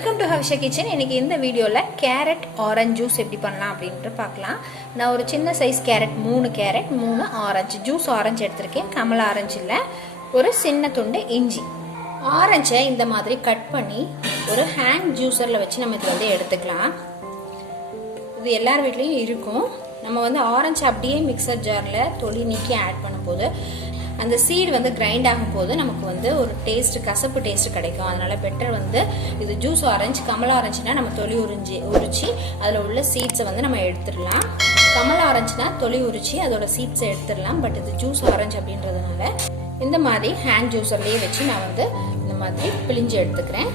Welcome to Havisha kitchen. இன்னைக்கு இந்த வீடியோவில் கேரட் ஆரஞ்சு ஜூஸ் எப்படி பண்ணலாம் அப்படின்ட்டு பார்க்கலாம். நான் ஒரு சின்ன size carrot 3 carrot 3 orange juice orange எடுத்திருக்கேன். கமலா ஆரஞ்சு இல்லை, ஒரு சின்ன துண்டு இஞ்சி. ஆரஞ்சை இந்த மாதிரி கட் பண்ணி ஒரு ஹேண்ட் ஜூஸரில் வச்சு நம்ம இதில் வந்து எடுத்துக்கலாம். இது எல்லார் வீட்லேயும் இருக்கும். நம்ம ஆரஞ்சு அப்படியே மிக்சர் ஜாரில் தொளி நீக்கி ஆட் பண்ணும்போது அந்த சீடு கிரைண்ட் ஆகும் போது நமக்கு ஒரு டேஸ்ட், கசப்பு டேஸ்ட் கிடைக்கும். அதனால பெட்டர் இது ஜூஸ் ஆரஞ்சு. கமலா ஆரஞ்சுனா நம்ம தொளி உரிச்சு அதில் உள்ள சீட்ஸை நம்ம எடுத்துடலாம். கமலா ஆரஞ்சுனா தொளி உரிச்சு அதோட சீட்ஸை எடுத்துடலாம். பட் இது ஜூஸ் ஆரஞ்சு அப்படின்றதுனால இந்த மாதிரி ஹேண்ட் ஜூஸர்லேயே வச்சு நான் இந்த மாதிரி பிழிஞ்சு எடுத்துக்கிறேன்.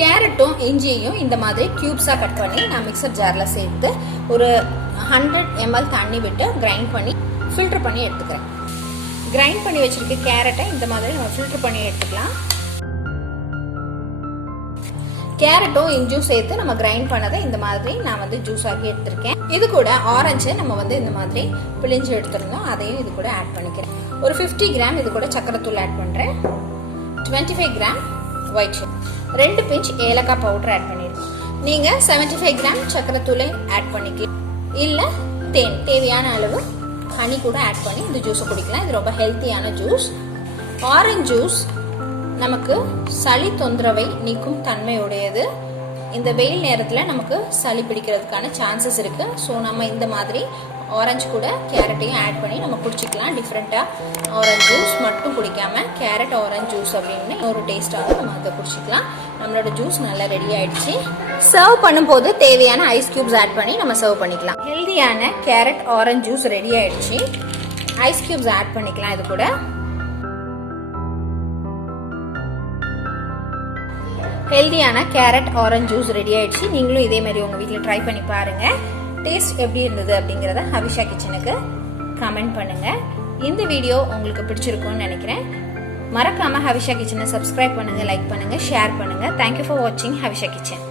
கேரட்டும் இஞ்சியையும் இந்த மாதிரி கியூப்ஸாக கட் பண்ணி நான் மிக்சர் ஜாரில் சேர்த்து ஒரு 100 ml தண்ணி விட்டு கிரைண்ட் பண்ணி ஃபில்டர் பண்ணி எடுத்துக்கிறேன். கிரைண்ட் பண்ணி வச்சிருக்க கேரட்டை இந்த மாதிரி நம்ம ஃபில்டர் பண்ணி எடுத்துக்கலாம். கேரட்டும் இஞ்சும் சேர்த்து நம்ம கிரைண்ட் பண்ணதை இந்த மாதிரி நான் ஜூஸ் ஆகி எடுத்திருக்கேன். இது கூட ஆரஞ்சு நம்ம இந்த மாதிரி பிழிஞ்சு எடுத்துருந்தோம், அதையும் இது கூட ஆட் பண்ணிக்கிறேன். ஒரு 50 கிராம் இது கூட சக்கரைத்தூள் ஆட் பண்ணுறேன். 25 கிராம் ஒயிட் சுகர், 2 பிஞ்ச் ஏலக்காய் பவுடர் ஆட் பண்ணிருக்கோம். நீங்கள் 75 கிராம் சக்கரைத்தூளை ஆட் பண்ணிக்கலாம். இல்லை தேன், தேவையான அளவு ஹனி கூட ஆட் பண்ணி இந்த ஜூஸை குடிக்கலாம். இது ரொம்ப ஹெல்த்தியான ஜூஸ். ஆரஞ்சு ஜூஸ் நமக்கு சளி தொந்தரவை நீக்கும் தன்மையுடையது. இந்த வெயில் நேரத்தில் நமக்கு சளி பிடிக்கிறதுக்கான சான்சஸ் இருக்கு. ஸோ நம்ம இந்த மாதிரி ஆரஞ்சு கூட கேரட்டையும் ஆட் பண்ணி நம்ம குடிச்சிக்கலாம். டிஃப்ரெண்ட்டாக ஆரஞ்சு ஜூஸ் மட்டும் குடிக்காம கேரட் ஆரஞ்சு ஜூஸ் அப்படின்னு ஒரு டேஸ்ட்டாக நம்ம அதை குடிச்சிக்கலாம். நம்மளோட ஜூஸ் நல்லா ரெடி ஆயிடுச்சு. சர்வ் பண்ணும்போது தேவையான ஐஸ் கியூப்ஸ் ஆட் பண்ணி நம்ம சர்வ் பண்ணிக்கலாம். ஹெல்தியான கேரட் ஆரஞ்சு ஜூஸ் ரெடி ஆயிடுச்சு. ஐஸ் கியூப்ஸ் ஆட் பண்ணிக்கலாம். இது கூட ஹெல்தியான கேரட் ஆரஞ்சு ஜூஸ் ரெடி ஆயிடுச்சு. நீங்களும் இதே மாதிரி உங்க வீட்டில் ட்ரை பண்ணி பாருங்க. டேஸ்ட் எப்படி இருந்தது அப்படிங்கிறத ஹவிஷா கிச்சனுக்கு கமெண்ட் பண்ணுங்க. இந்த வீடியோ உங்களுக்கு பிடிச்சிருக்கும்னு நினைக்கிறேன். மறக்காம ஹவிஷா கிச்சனை சப்ஸ்கிரைப் பண்ணுங்க, லைக் பண்ணுங்க, ஷேர் பண்ணுங்க. தேங்க்யூ ஃபார் வாட்சிங் ஹவிஷா கிச்சன்.